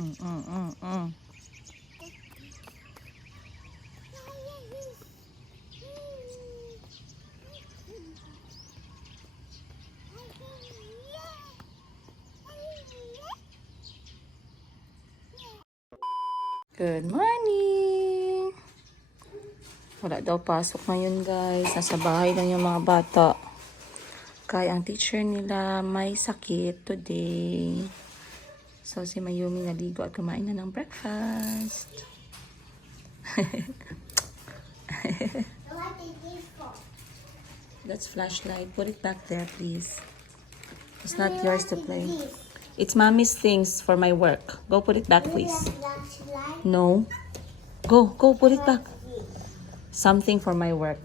Mm, mm, mm, mm. Good morning! Wala daw pasok ngayon guys. Nasa bahay lang yung mga bata. Kaya ang teacher nila may sakit today. So si Mayumi naligo at kumain na ng breakfast. That's flashlight. Put it back there please. It's not yours to play. It's mommy's things for my work. Go put it back please. No. Go put it back. Something for my work.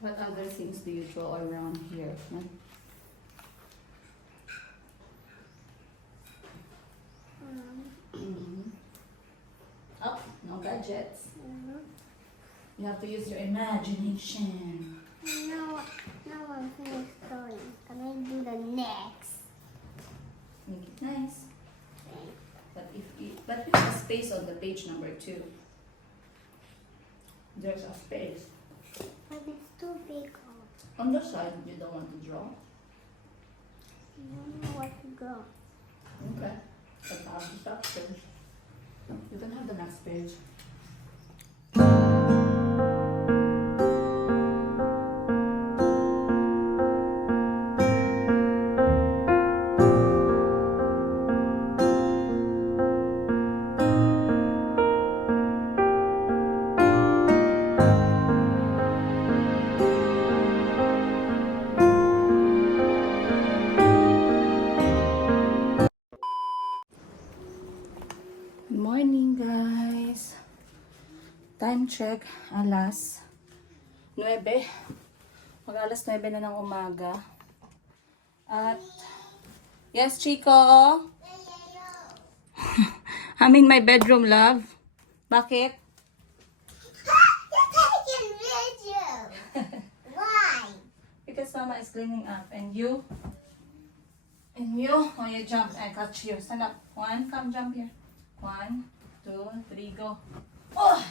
What other things do you draw around here? Huh? Oh, no gadgets. You have to use your imagination. No, I'm finished drawing. Can I do the next? Make it nice. But there's a space on the page number 2. There's a space. But it's too big. On the side, you don't want to draw. I don't know what to draw. Okay. But now it's upstairs. You can have the next page. Good morning guys. Time check, alas 9. Mag alas 9 na ng umaga. At yes, Chico. I'm in my bedroom, love. Bakit? You're taking video. Why? Because Mama is cleaning up. And you? Oh, you jump. I catch you. Stand up. 1, come jump here. 1, 2, 3, go. Oh!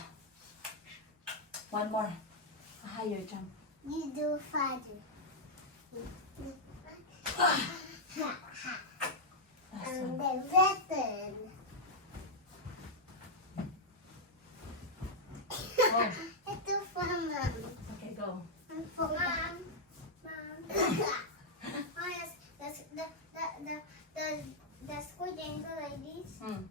1 more. A higher jump. You do father. Last And one. the return. Oh, It's too fun, Mom. okay, go. And for Mom. Oh, yes. The squid game go like this. Hmm.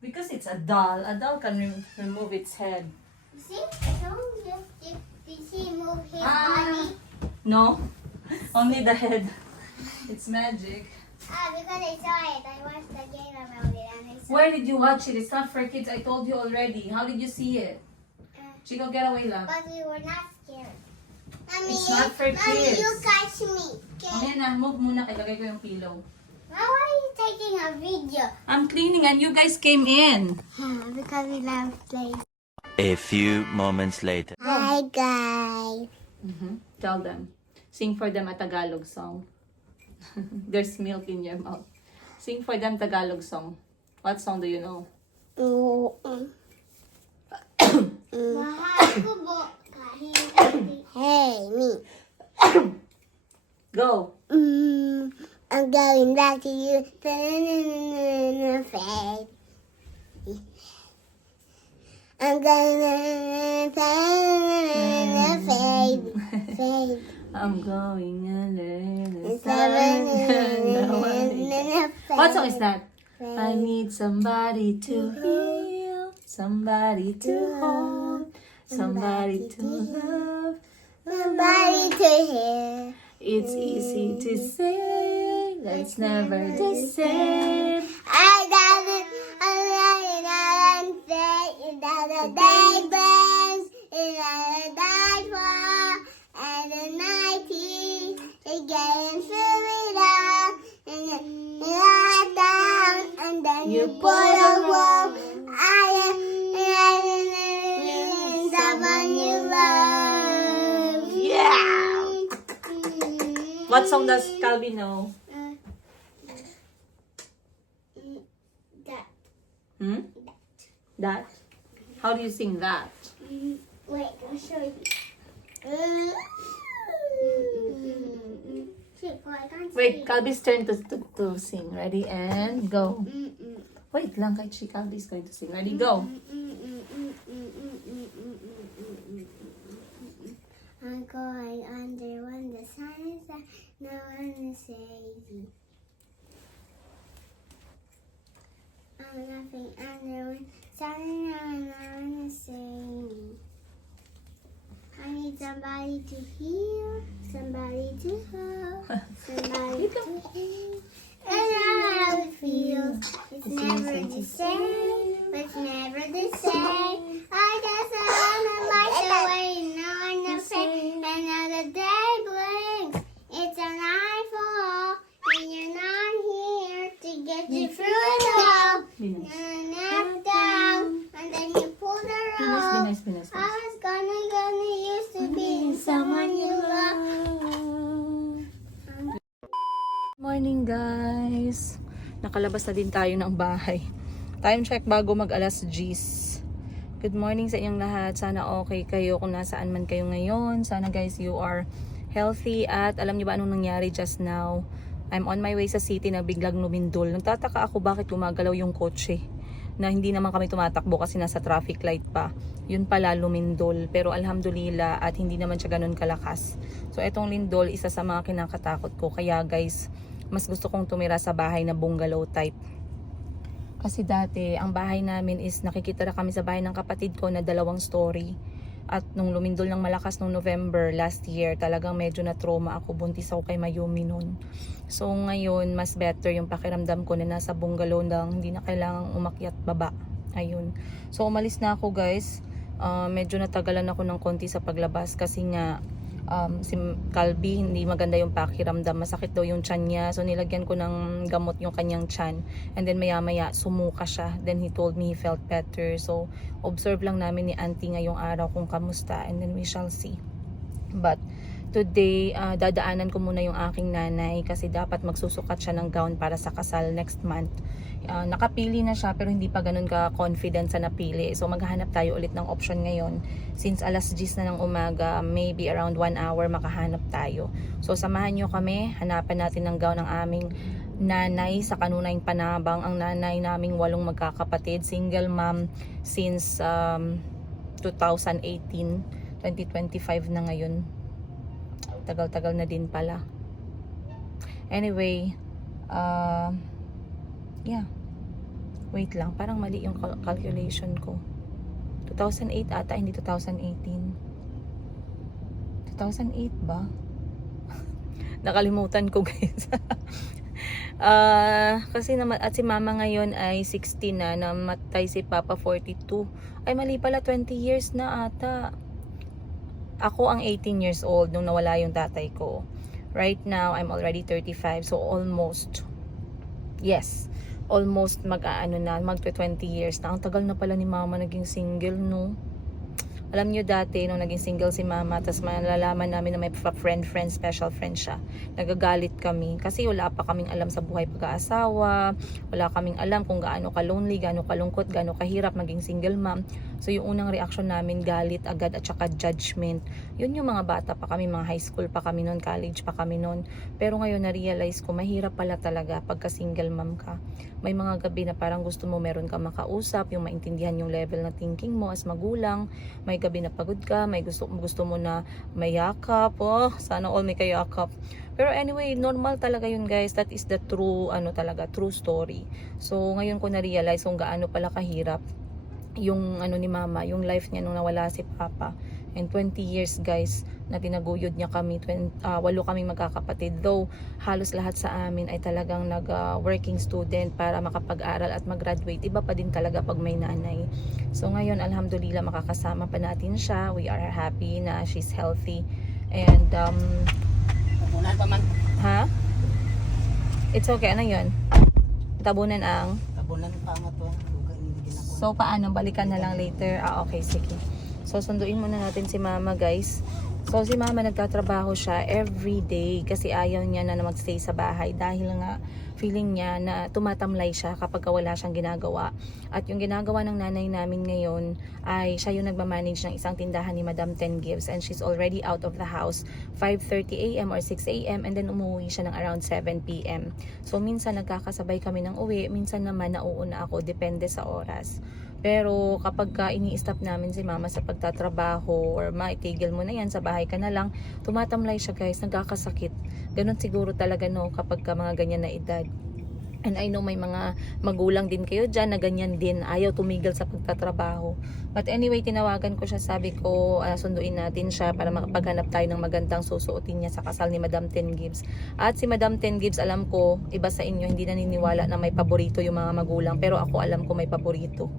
Because it's a doll. A doll can remove its head. You see? Did he move his body? No, only the head. It's magic. Because I saw it. I watched the game about it and I saw Where did you watch it? It's not for kids. I told you already. How did you see it? Chico, get away, love. But we were not scared. Mommy, It's not for Mommy, kids. you catch me. Okay? Ayan na, move muna. Ilagay ko yung pillow. Why are you taking a video? I'm cleaning and you guys came in. Because we love playing. A few moments later. Hi, guys. Tell them. Sing for them a Tagalog song. There's milk in your mouth. Sing for them Tagalog song. What song do you know? Mahal ko po kahit Hey, me. Go. I'm going back to you. Fade. I'm going fade. I'm going a little Fade. What song is that? I need somebody to heal, somebody to hold, somebody to love. Somebody to hear. It's easy to say, that's never the same. I got it. I got a big bands. It's a die for. And a 90. They getting through it you put a wall. I am someone you love. Yeah! What song does Calvin know? That. Hmm? That? How do you sing that? Wait, I'll show you. Shit, boy, I can't Wait, see. Calvin's turn to sing. Ready and go. Wait lang, kahit si Calvin's going to sing. Ready, go. I'm going under when the sun is out. No one is saving. I'm laughing under when the sun is out. No one is saving. I need somebody to heal, somebody to hold, somebody to heal. And how it feels. It's never the same, but it's never the same. I guess I wanna like the way you know I'm the pain. Another day blinks. It's a nightfall, and you're not here to get you through it all. You're knocked down, and then you pull the rope. Binas. I was gonna used to be someone you love. Morning guys! Nakalabas na din tayo ng bahay. Time check bago mag alas 10. Good morning sa inyong lahat. Sana okay kayo kung nasaan man kayo ngayon. Sana guys you are healthy at alam niyo ba anong nangyari just now? I'm on my way sa city na biglang lumindol. Nagtataka ako bakit gumagalaw yung kotse. Na hindi naman kami tumatakbo kasi nasa traffic light pa. Yun pala lumindol. Pero alhamdulillah at hindi naman siya ganun kalakas. So etong lindol isa sa mga kinakatakot ko. Kaya guys, mas gusto kong tumira sa bahay na bungalow type. Kasi dati, ang bahay namin is nakikitira kami sa bahay ng kapatid ko na 2 story. At nung lumindol ng malakas nung November last year, talagang medyo na trauma ako. Buntis ako kay Mayumi nun. So ngayon, mas better yung pakiramdam ko na nasa bungalow lang. Hindi na kailangang umakyat baba. Ayun. So umalis na ako guys. Medyo natagalan ako ng konti sa paglabas kasi nga si Calvi hindi maganda yung pakiramdam, masakit daw yung tiyan niya, so nilagyan ko ng gamot yung kanyang tiyan, and then maya maya sumuka siya, then he told me he felt better. So observe lang namin ni auntie ngayong araw kung kamusta, and then we shall see. But today dadaanan ko muna yung aking nanay kasi dapat magsusukat siya ng gown para sa kasal next month. Nakapili na siya pero hindi pa ganun ka confident sa napili, so maghahanap tayo ulit ng option ngayon since alas 10 na ng umaga, maybe around 1 hour makahanap tayo. So samahan nyo kami, hanapan natin ng gown ng aming nanay sa kanunayng panabang. Ang nanay naming 8 magkakapatid, single mom since 2018, 2025 na ngayon. Tagal-tagal na din pala. Anyway, yeah. Wait lang, parang mali yung calculation ko. 2008 ata, hindi 2018. 2008 ba? Nakalimutan ko guys. Kasi naman, at si mama ngayon ay 60 na, namatay si papa 42. Ay mali pala, 20 years na ata. Ako ang 18 years old nung nawala yung tatay ko. Right now, I'm already 35. So almost, yes, almost mag-20 years na. Ang tagal na pala ni mama naging single, no? Alam nyo dati, nung naging single si mama, tas malalaman namin na may friend, special friend siya, nagagalit kami. Kasi wala pa kaming alam sa buhay pag-aasawa, wala kaming alam kung gaano ka-lonely, gaano kalungkot, gaano kahirap maging single mom. So yung unang reaction namin, galit agad at saka judgment. Yun yung mga bata pa kami, mga high school pa kami noon, college pa kami noon. Pero ngayon na-realize ko, mahirap pala talaga pagka single mom ka. May mga gabi na parang gusto mo meron ka makausap, yung maintindihan yung level na thinking mo as magulang. May gabi na pagod ka, may gusto mo na may yakap. Oh, sana all may kayakap. Pero anyway, normal talaga yun guys. That is the true, true story. So ngayon ko na-realize kung gaano pala kahirap yung ni mama, yung life niya nung nawala si papa. And 20 years guys na tinaguyod niya kami, 8 kaming magkakapatid. Though halos lahat sa amin ay talagang working student para makapag-aral at mag-graduate. Iba pa din talaga pag may nanay. So ngayon alhamdulillah makakasama pa natin siya. We are happy na she's healthy. And ha? It's okay, ano yun? Tabunan ang Nabulan pa nga to. Hindi na ko. So, paano? Balikan na lang later? Okay, sige. So, sunduin muna natin si mama, guys. So, si mama nagtatrabaho siya every day kasi ayaw niya na magstay sa bahay dahil nga feeling niya na tumatamlay siya kapag wala siyang ginagawa. At yung ginagawa ng nanay namin ngayon ay siya yung nagmamanage ng isang tindahan ni Madam Ten Gives, and she's already out of the house 5:30 a.m. or 6 a.m. and then umuwi siya ng around 7 p.m. So, minsan nagkakasabay kami ng uwi, minsan naman nauuna ako, depende sa oras. Pero kapag ini-stop namin si mama sa pagtatrabaho or maitigil mo na yan, sa bahay ka na lang, tumatamlay siya guys, nagkakasakit. Ganun siguro talaga no kapag mga ganyan na edad. And I know may mga magulang din kayo dyan na ganyan din, ayaw tumigil sa pagtatrabaho. But anyway, tinawagan ko siya, sabi ko sunduin natin siya para makapaghanap tayo ng magandang susuotin niya sa kasal ni Madam Ten Gives. At si Madam Ten Gives, alam ko, iba sa inyo, hindi naniniwala na may paborito yung mga magulang. Pero ako alam ko may paborito.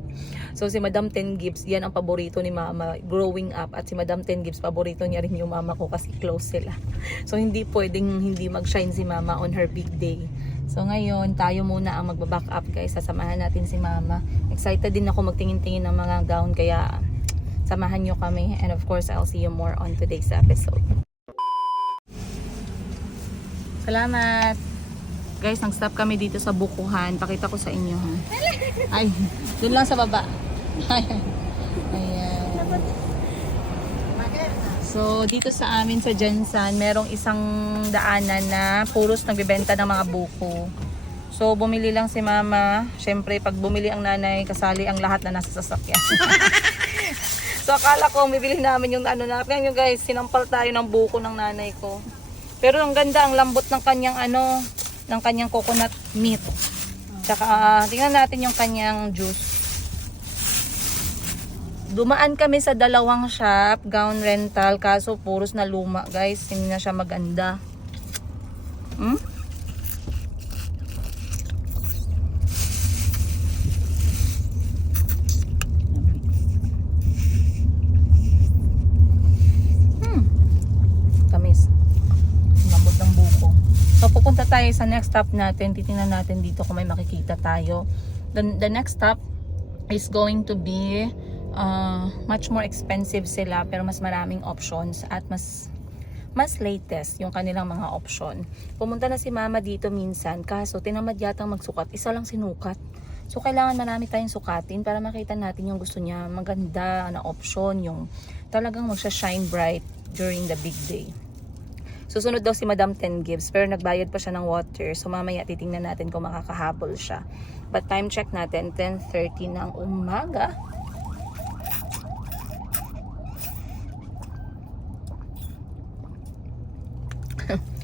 So si Madam Ten Gives, yan ang paborito ni mama growing up. At si Madam Ten Gives, paborito niya rin yung mama ko kasi close sila. So hindi pwedeng hindi mag-shine si mama on her big day. So ngayon, tayo muna ang magbaback up guys. Sasamahan natin si mama. Excited din ako magtingin-tingin ng mga gown. Kaya samahan nyo kami. And of course, I'll see you more on today's episode. Salamat! Guys, nag-stop kami dito sa bukuhan. Pakita ko sa inyo ha. Ay, dun lang sa baba. Ayan. So, dito sa amin sa Jensan, merong isang daanan na puros nagbebenta ng mga buko. So, bumili lang si mama. Siyempre, pag bumili ang nanay, kasali ang lahat na nasa sasakyan. So, akala ko, bibili namin yung ano na. Kaya nyo guys, sinampal tayo ng buko ng nanay ko. Pero ang ganda, ang lambot ng kanyang ng kanyang coconut meat. Tsaka, tingnan natin yung kanyang juice. Dumaan kami sa dalawang shop, gown rental, kaso puros na luma guys, hindi na siya maganda. Tamis. Lambot ng buko. So pupunta tayo sa next stop natin, titingnan natin dito kung may makikita tayo. The next stop is going to be much more expensive sila pero mas maraming options at mas latest yung kanilang mga option. Pumunta na si mama dito minsan kaso tinamad yatang magsukat, isa lang sinukat. So kailangan marami tayong sukatin para makita natin yung gusto niya, maganda na option, yung talagang magsha-shine bright during the big day. Susunod daw si Madam Ten Gives pero nagbayad pa siya ng water, so mamaya titingnan natin kung makakahabol siya. But time check natin, 10:30 ng umaga.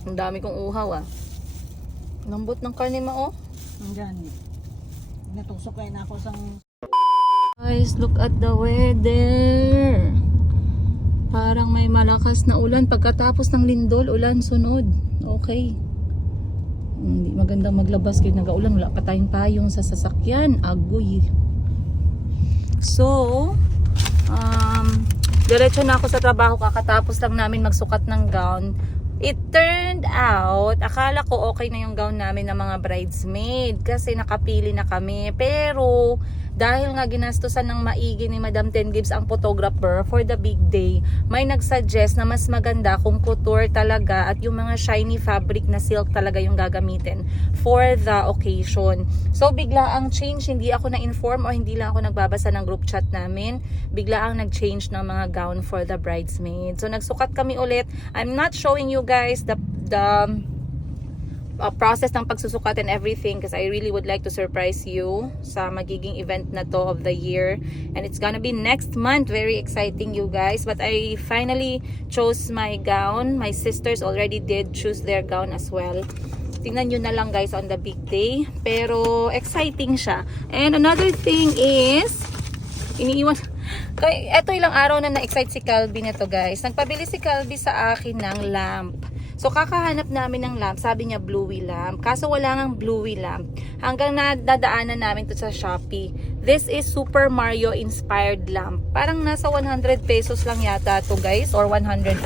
Ang dami kong uhaw Lambot ng karne mo Nandiyan. Natusok kayo na ako sa... Guys, look at the weather. Parang may malakas na ulan. Pagkatapos ng lindol, ulan sunod. Okay. Hindi magandang maglabas kahit nag-aulan. Wala pa tayong payong sa sasakyan. Agoy. So, diretso na ako sa trabaho. Kakatapos lang namin magsukat ng gown. It turned out, akala ko okay na yung gown namin ng mga bridesmaid kasi nakapili na kami. Pero dahil nga ginastusan ng maigi ni Madam Ten Gives ang photographer for the big day, may nagsuggest na mas maganda kung couture talaga at yung mga shiny fabric na silk talaga yung gagamitin for the occasion. So bigla ang change, hindi ako na-inform o hindi lang ako nagbabasa ng group chat namin. Bigla ang nag-change ng mga gown for the bridesmaid. So nagsukat kami ulit. I'm not showing you guys the process ng pagsusukat and everything because I really would like to surprise you sa magiging event na to of the year, and it's gonna be next month. Very exciting you guys, but I finally chose my gown. My sisters already did choose their gown as well. Tingnan nyo na lang guys on the big day, pero exciting siya. And another thing is iniiwan eto ilang araw na na-excite si Calvin nito guys. Nagpabili si Calvin sa akin ng lamp. So kakahanap namin ng lamp, sabi niya bluey lamp. Kaso wala ngang bluey lamp. Hanggang nadadaanan namin to sa Shopee. This is Super Mario inspired lamp. Parang nasa 100 pesos lang yata to guys, or 150.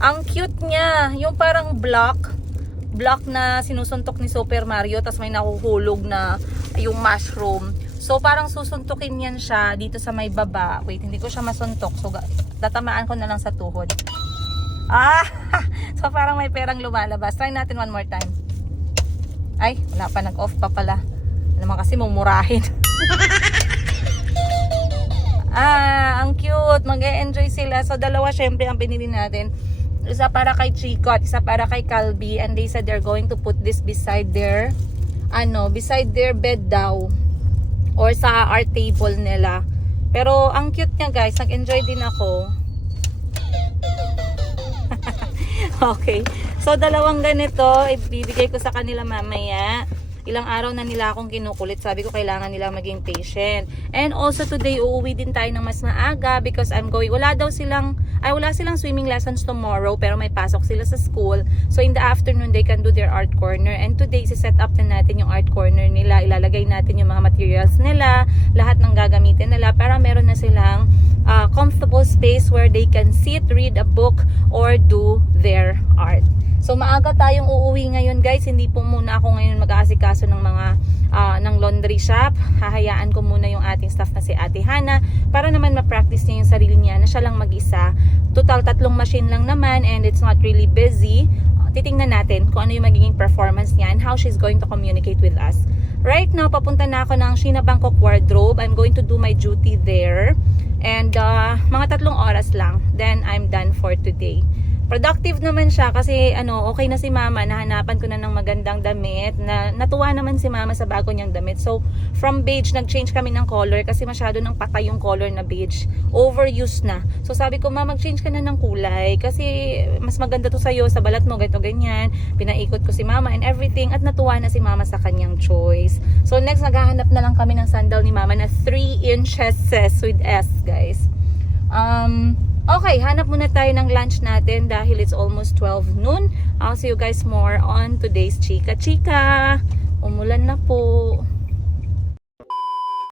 Ang cute niya, yung parang block. block na sinusuntok ni Super Mario, tapos may nahuhulog na yung mushroom. So parang susuntukin yan siya dito sa may baba. Wait, hindi ko siya masuntok. So tatamaan ko na lang sa tuhod. So parang may perang lumalabas. Try natin one more time. Ay, wala pa, nag-off pa pala. Naman kasi mumurahin. Ang cute. Mag-e-enjoy sila. So dalawa syempre ang pinili natin. Isa para kay Chico at isa para kay Calby, and they said they're going to put this beside their bed daw or sa art table nila. Pero ang cute niya guys, nag-enjoy din ako. Okay, so dalawang ganito ibibigay ko sa kanila mamaya. Ilang araw na nila akong kinukulit. Sabi ko kailangan nila maging patient. And also today uuwi din tayo ng mas maaga because wala silang swimming lessons tomorrow, pero may pasok sila sa school. So in the afternoon they can do their art corner. And today set up na natin yung art corner nila. Ilalagay natin yung mga materials nila, lahat ng gagamitin nila para meron na silang comfortable space where they can sit, read a book, or do their art. So maaga tayong uuwi ngayon guys. Hindi po muna ako ngayon mag-aasikaso ng mga ng laundry shop. Hahayaan ko muna yung ating staff na si Ate Hana para naman ma-practice niya yung sarili niya na siya lang mag-isa. Total 3 machine lang naman and it's not really busy. Titingnan natin kung ano yung magiging performance niya and how she's going to communicate with us. Right now, papunta na ako ng Sheena Bangkok Wardrobe. I'm going to do my duty there. And mga 3 oras lang. Then I'm done for today. Productive naman siya kasi okay na si Mama, nahanapan ko na ng magandang damit, na natuwa naman si Mama sa bago niyang damit. So from beige nag-change kami ng color kasi masyado nang patay yung color na beige, overused na. So sabi ko, "Ma, mag-change ka na ng kulay kasi mas maganda to sa'yo, sa balat mo, ganito ganyan." Pinaikot ko si Mama and everything at natuwa na si Mama sa kanyang choice. So next naghahanap na lang kami ng sandal ni Mama na 3 inches with S guys. Okay, hanap muna tayo ng lunch natin dahil it's almost 12 noon. I'll see you guys more on today's Chika Chika. Umulan na po.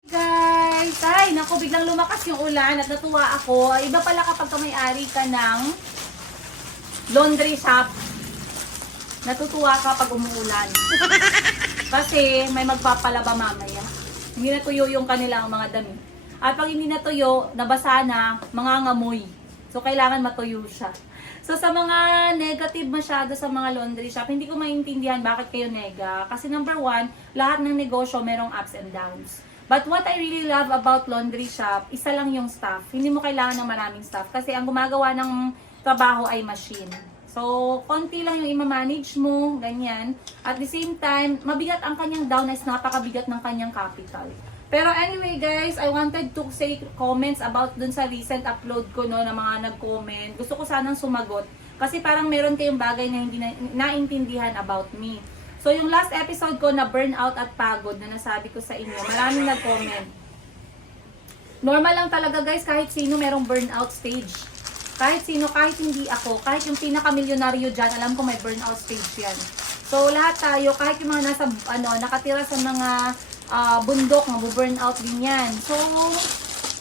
Guys, ay, naku, biglang lumakas yung ulan at natuwa ako. Iba pala kapag may-ari ka ng laundry shop. Natutuwa ka pag umuulan. Kasi may magpapalaba mamaya. Hindi natuyo yung kanilang mga damit. At pag hindi natuyo, nabasa na, mangangamoy. So, kailangan matuyo siya. So, sa mga negative masyado sa mga laundry shop, hindi ko maintindihan bakit kayo nega. Kasi number 1, lahat ng negosyo merong ups and downs. But what I really love about laundry shop, isa lang yung staff. Hindi mo kailangan ng maraming staff. Kasi ang gumagawa ng trabaho ay machine. So, konti lang yung ima-manage mo, ganyan. At the same time, mabigat ang kanyang down as napakabigat ng kanyang capital. Pero anyway guys, I wanted to say comments about dun sa recent upload ko na mga nag-comment. Gusto ko sanang sumagot kasi parang meron kayong bagay na hindi naintindihan about me. So yung last episode ko na burnout at pagod na nasabi ko sa inyo, maraming nag-comment. Normal lang talaga guys, kahit sino merong burnout stage. Kahit sino, kahit hindi ako, kahit yung pinaka-milyonaryo dyan, alam ko may burnout stage yan. So lahat tayo, kahit yung mga nasa, nakatira sa mga bundok, mabu-burn out din yan. So,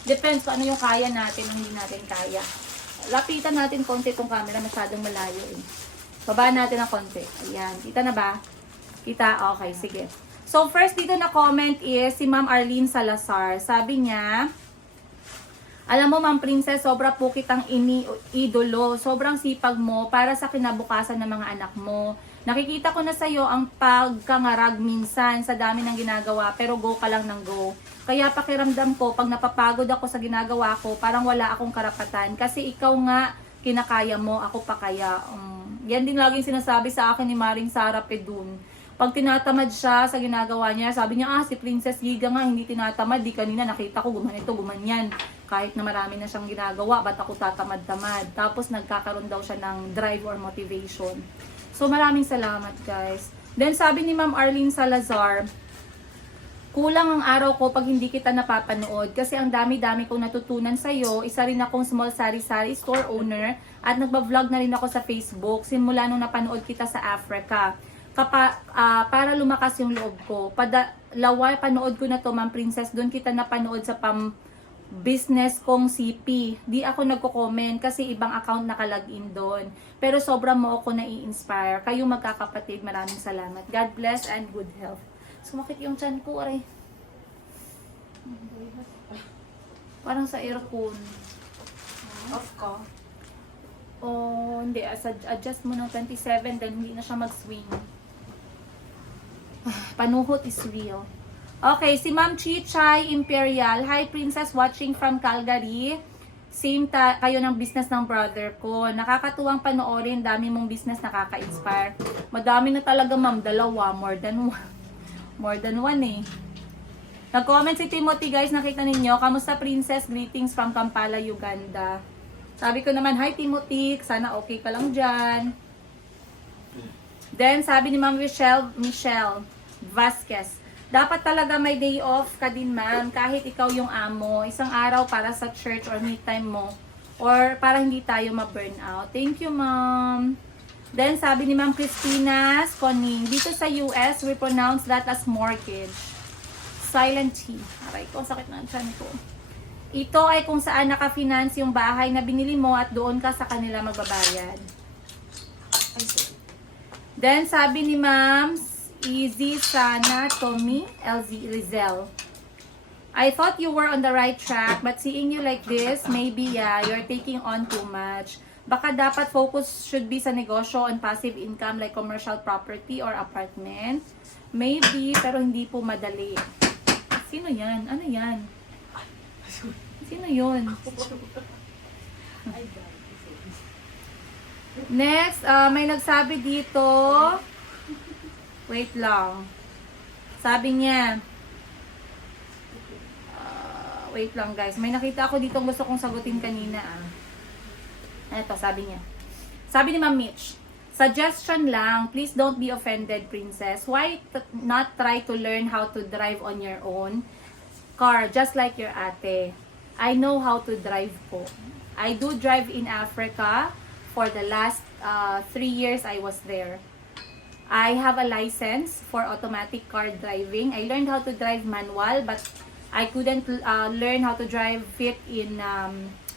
depends kung ano yung kaya natin, hindi natin kaya. Lapitan natin konti itong camera, masyadong malayo eh. Babaan natin ng konti. Ayan, kita na ba? Kita? Okay, sige. So, first dito na comment is si Ma'am Arlene Salazar. Sabi niya, "Alam mo, Ma'am Princess, sobra po kitang idolo. Sobrang sipag mo para sa kinabukasan ng mga anak mo. Nakikita ko na sa'yo ang pagkangarag minsan sa dami ng ginagawa, pero go ka lang ng go. Kaya pakiramdam ko, pag napapagod ako sa ginagawa ko, parang wala akong karapatan. Kasi ikaw nga, kinakaya mo, ako pa kaya." Yan din laging sinasabi sa akin ni Maring Sara Pedun. Pag tinatamad siya sa ginagawa niya, sabi niya, si Princess Giga nga, hindi tinatamad. Di kanina nakita ko, gumanito, gumanyan. Kahit na marami na siyang ginagawa, ba't ako tatamad-tamad? Tapos nagkakaroon daw siya ng drive or motivation. So, maraming salamat guys. Then, sabi ni Ma'am Arlene Salazar, "Kulang ang araw ko pag hindi kita napapanood kasi ang dami-dami kong natutunan sa'yo. Isa rin akong small sari-sari store owner at nagba-vlog na rin ako sa Facebook simula nung napanood kita sa Africa. Para lumakas yung loob ko. Panood ko na to, Ma'am Princess, doon kita napanood sa business kong CP. Di ako nagko-comment kasi ibang account nakalagin doon. Pero sobrang mo ako nai-inspire. Kayo magkakapatid, maraming salamat. God bless and good health. Sumakit yung tiyan ko, aray. Parang sa aircon. Off ka? Oh, hindi. Adjust mo ng 27, then hindi na siya mag-swing. Panuhot is real. Okay, si Ma'am Chichay Imperial. Hi, Princess, watching from Calgary. Same kayo ng business ng brother ko. Nakakatuwang panoorin. Dami mong business nakaka-inspire. Madami na talaga, ma'am. Dalawa. More than one. More than one eh. Nag-comment si Timothy, guys. Nakita ninyo. Kamusta, Princess? Greetings from Kampala, Uganda. Sabi ko naman, hi, Timothy. Sana okay ka lang dyan. Then, sabi ni Ma'am Michelle Vasquez. Dapat talaga may day off ka din, ma'am. Kahit ikaw yung amo. Isang araw para sa church or me time mo. Or para hindi tayo ma-burn out. Thank you, ma'am. Then, sabi ni Ma'am Christina Sconing, dito sa US, we pronounce that as mortgage. Silent T. Aray ko, sakit na ang tiyan ko. Ito ay kung saan naka-finance yung bahay na binili mo at doon ka sa kanila magbabayad. Then, sabi ni Ma'am Easy Sana Tommy LZ Rizel. I thought you were on the right track, but seeing you like this, maybe you're taking on too much. Baka dapat focus should be sa negosyo on passive income like commercial property or apartment. Maybe, pero hindi po madali. Sino yan? Ano yan? Sino yun? Next, may nagsabi dito. Wait lang. Sabi niya, wait lang guys. May nakita ako dito gusto kong sagutin kanina. Eto, sabi niya. Sabi ni Ma'am Mitch, suggestion lang, please don't be offended, Princess. Why not try to learn how to drive on your own car, just like your ate? I know how to drive po. I do drive in Africa. For the last 3 years, I was there. I have a license for automatic car driving. I learned how to drive manual, but I couldn't learn how to drive it in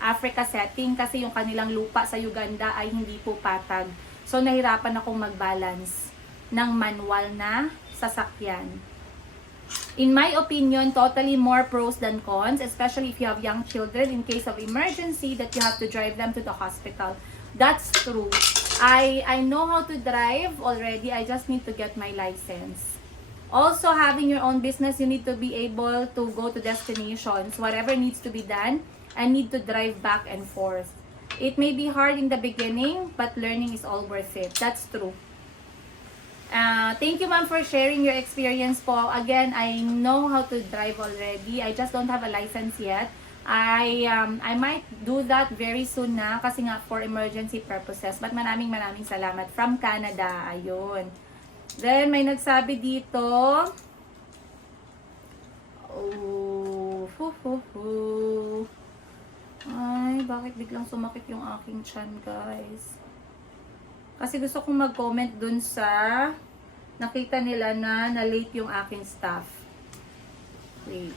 Africa setting kasi yung kanilang lupa sa Uganda ay hindi po patag. So, nahirapan akong mag-balance ng manual na sasakyan. In my opinion, totally more pros than cons, especially if you have young children in case of emergency that you have to drive them to the hospital. That's true. I know how to drive already. I just need to get my license. Also, having your own business, you need to be able to go to destinations. Whatever needs to be done, I need to drive back and forth. It may be hard in the beginning, but learning is all worth it. That's true. Thank you, ma'am, for sharing your experience po. Again, I know how to drive already. I just don't have a license yet. I might do that very soon na kasi nga for emergency purposes. But maraming salamat from Canada. Ayun. Then, may nagsabi dito. Oh, ay, bakit biglang sumakit yung aking tiyan, guys? Kasi gusto kong mag-comment dun sa nakita nila na na-late yung aking staff. Wait.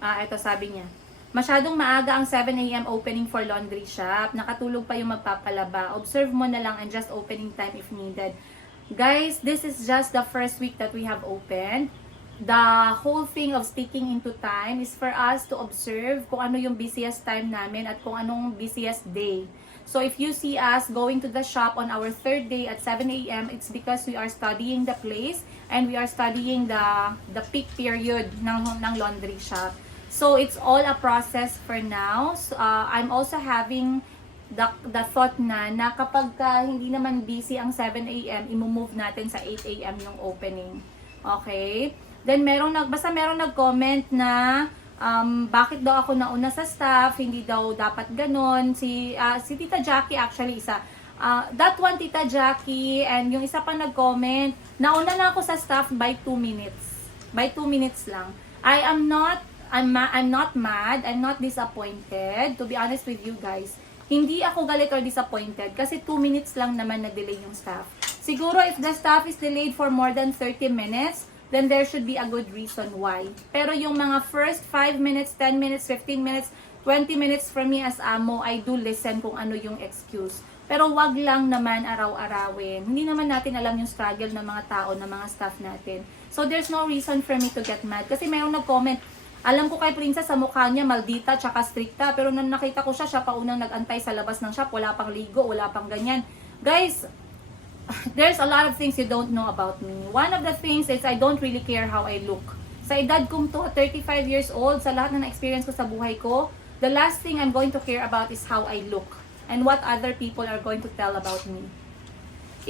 Ito sabi niya. Masyadong maaga ang 7 AM opening for laundry shop. Nakatulog pa yung magpapalaba. Observe mo na lang and just opening time if needed. Guys, this is just the first week that we have opened. The whole thing of sticking into time is for us to observe kung ano yung busiest time namin at kung anong busiest day. So if you see us going to the shop on our third day at 7 AM, it's because we are studying the place and we are studying the peak period ng laundry shop. So it's all a process for now. So, I'm also having the thought na kapag hindi naman busy ang 7 AM, i-move natin sa 8 AM yung opening. Okay? Then merong nag-comment na bakit daw ako nauna sa staff, hindi daw dapat ganon. Si Tita Jackie actually isa. That one, Tita Jackie, and yung isa pa nag-comment, nauna lang ako sa staff by 2 minutes. By 2 minutes lang. I'm not mad, I'm not disappointed, to be honest with you guys. Hindi ako galit or disappointed kasi 2 minutes lang naman na-delay yung staff. Siguro if the staff is delayed for more than 30 minutes, then there should be a good reason why. Pero yung mga first 5 minutes, 10 minutes, 15 minutes, 20 minutes for me as amo, I do listen kung ano yung excuse. Pero wag lang naman araw-arawin. Hindi naman natin alam yung struggle ng mga tao, ng mga staff natin. So there's no reason for me to get mad. Kasi mayroong nag-comment, alam ko kay Princess sa mukha niya, maldita, tsaka stricta. Pero nung nakita ko siya pa unang nag-antay sa labas ng shop, wala pang ligo, wala pang ganyan. Guys, there's a lot of things you don't know about me. One of the things is I don't really care how I look. Sa edad kong to, 35 years old, sa lahat ng experience ko sa buhay ko, the last thing I'm going to care about is how I look and what other people are going to tell about me.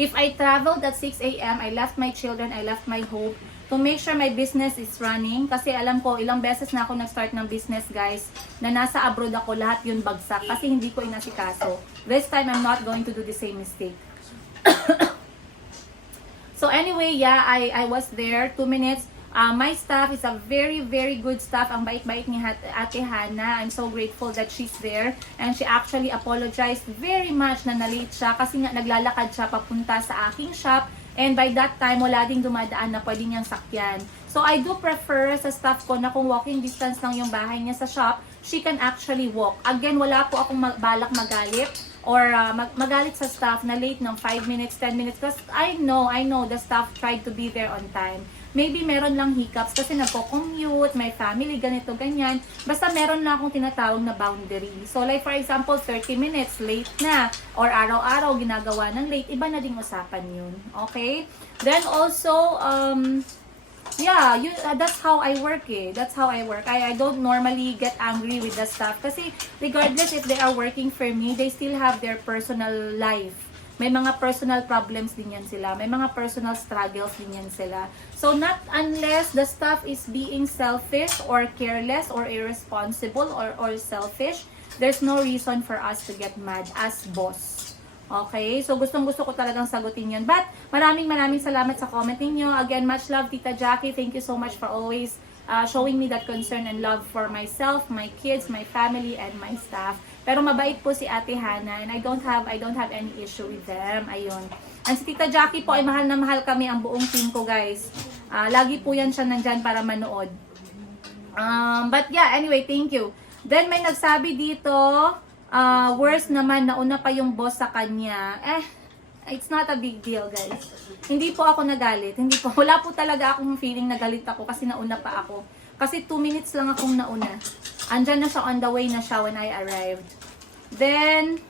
If I traveled at 6 a.m., I left my children, I left my home to make sure my business is running. Kasi alam ko, ilang beses na ako nag-start ng business, guys, na nasa abroad ako, lahat yun bagsak kasi hindi ko inasikaso. This time, I'm not going to do the same mistake. So anyway, yeah, I was there 2 minutes. My staff is a very, very good staff. Ang bait-bait ni Ate Hana. I'm so grateful that she's there. And she actually apologized very much na na-late siya kasi nga naglalakad siya papunta sa aking shop. And by that time, wala ding dumadaan na pwede niyang sakyan. So I do prefer sa staff ko na kung walking distance lang yung bahay niya sa shop, she can actually walk. Again, wala po akong balak magalit or magalit sa staff na late ng 5 minutes, 10 minutes. Because I know the staff tried to be there on time. Maybe meron lang hiccups kasi nagko-commute, may family, ganito, ganyan. Basta meron lang akong tinatawag na boundary. So like for example, 30 minutes late na or araw-araw ginagawa ng late, iba na ding usapan yun. Okay? Then also, yeah, that's how I work eh. That's how I work. I don't normally get angry with the staff kasi regardless if they are working for me, they still have their personal life. May mga personal problems din yan sila. May mga personal struggles din yan sila. So, not unless the staff is being selfish or careless or irresponsible or selfish, there's no reason for us to get mad as boss. Okay? So, gustong-gusto ko talagang sagutin yun. But, maraming salamat sa comment ninyo. Again, much love, Tita Jackie. Thank you so much for always showing me that concern and love for myself, my kids, my family, and my staff. Pero mabait po si Ate Hana and I don't have any issue with them. Ayun. And si Tita Jackie po ay mahal na mahal kami ang buong team ko, guys. Lagi po yan siya nandyan para manood. But yeah, anyway, thank you. Then may nagsabi dito, worse naman, nauna pa yung boss sa kanya. It's not a big deal, guys. Hindi po ako nagalit. Hindi po. Wala po talaga akong feeling nagalit ako kasi nauna pa ako. Kasi 2 minutes lang akong nauna. Andyan na siya, on the way na siya when I arrived. Then,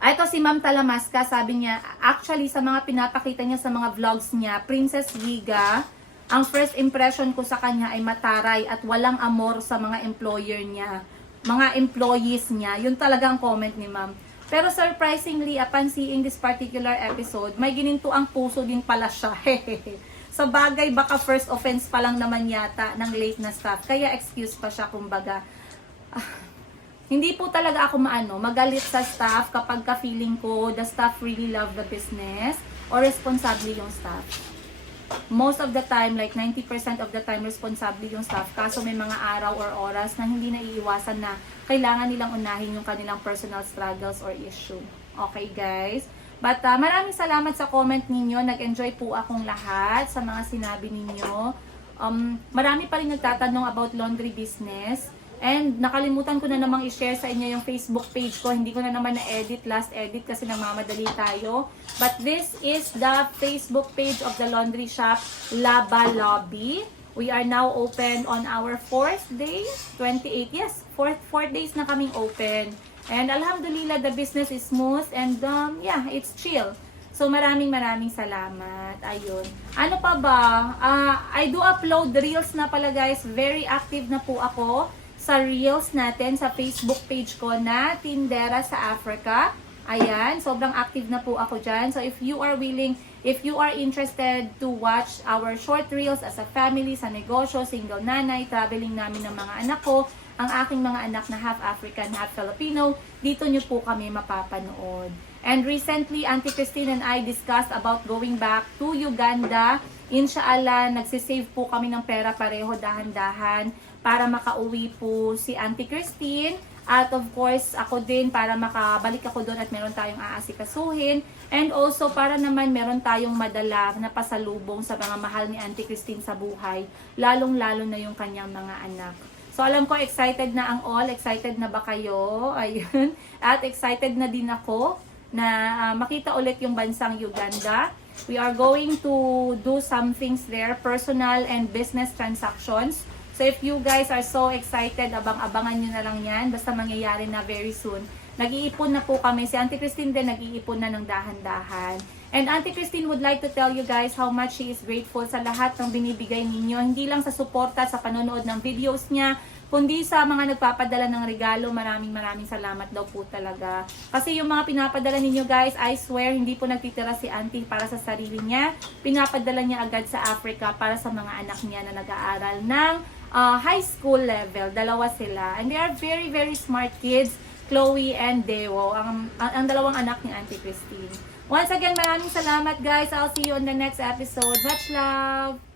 ito si Ma'am Talamasca, sabi niya, actually sa mga pinapakita niya sa mga vlogs niya, Princess Liga, ang first impression ko sa kanya ay mataray at walang amor sa mga employer niya, mga employees niya. Yun talaga ang comment ni Ma'am. Pero surprisingly, upon seeing this particular episode, may gininto ang puso din pala siya. Sa bagay, baka first offense pa lang naman yata ng late na staff. Kaya excuse pa siya, kumbaga. Hindi po talaga ako magalit sa staff kapag ka-feeling ko the staff really love the business or responsable yung staff. Most of the time, like 90% of the time, responsable yung staff. Kaso may mga araw or oras na hindi naiiwasan na kailangan nilang unahin yung kanilang personal struggles or issue. Okay, guys? But maraming salamat sa comment ninyo. Nag-enjoy po akong lahat sa mga sinabi ninyo. Marami pa rin nagtatanong about laundry business. And nakalimutan ko na namang i-share sa inyo yung Facebook page ko. Hindi ko na naman na-edit, last edit kasi nagmamadali tayo. But this is the Facebook page of the laundry shop, Laba Lobby. We are now open on our 4th day, 28. Yes, 4 days na kaming open. And alhamdulillah, the business is smooth and yeah, it's chill. So maraming salamat. Ayun. Ano pa ba? I do upload the reels na pala, guys. Very active na po ako sa reels natin sa Facebook page ko na Tindera sa Africa. Ayan, sobrang active na po ako dyan. So if you are willing, if you are interested to watch our short reels as a family, sa negosyo, single nanay, traveling namin ng mga anak ko, ang aking mga anak na half African, half Filipino, dito nyo po kami mapapanood. And recently, Auntie Christine and I discussed about going back to Uganda. Inshallah, nagsisave po kami ng pera pareho dahan-dahan para makauwi po si Auntie Christine At of course, ako din para makabalik ako doon at meron tayong aasikasuhin. And also para naman meron tayong madala na pasalubong sa mga mahal ni Auntie Christine sa buhay. Lalong-lalo na yung kanyang mga anak. So alam ko excited na ang all. Excited na ba kayo? Ayun. At excited na din ako na makita ulit yung bansang Uganda. We are going to do some things there. Personal and business transactions. So if you guys are so excited, abang-abangan nyo na lang yan. Basta mangyayari na very soon. Nag-iipon na po kami. Si Auntie Christine din nag-iipon na ng dahan-dahan. And Auntie Christine would like to tell you guys how much she is grateful sa lahat ng binibigay ninyo. Hindi lang sa suporta sa panonood ng videos niya, kundi sa mga nagpapadala ng regalo. Maraming salamat daw po talaga. Kasi yung mga pinapadala ninyo guys, I swear, hindi po nagtitira si Auntie para sa sarili niya. Pinapadala niya agad sa Africa para sa mga anak niya na nag-aaral ng high school level. Dalawa sila. And they are very smart kids. Chloe and Deo. Ang dalawang anak ni Auntie Christine. Once again, maraming salamat guys. I'll see you on the next episode. Much love!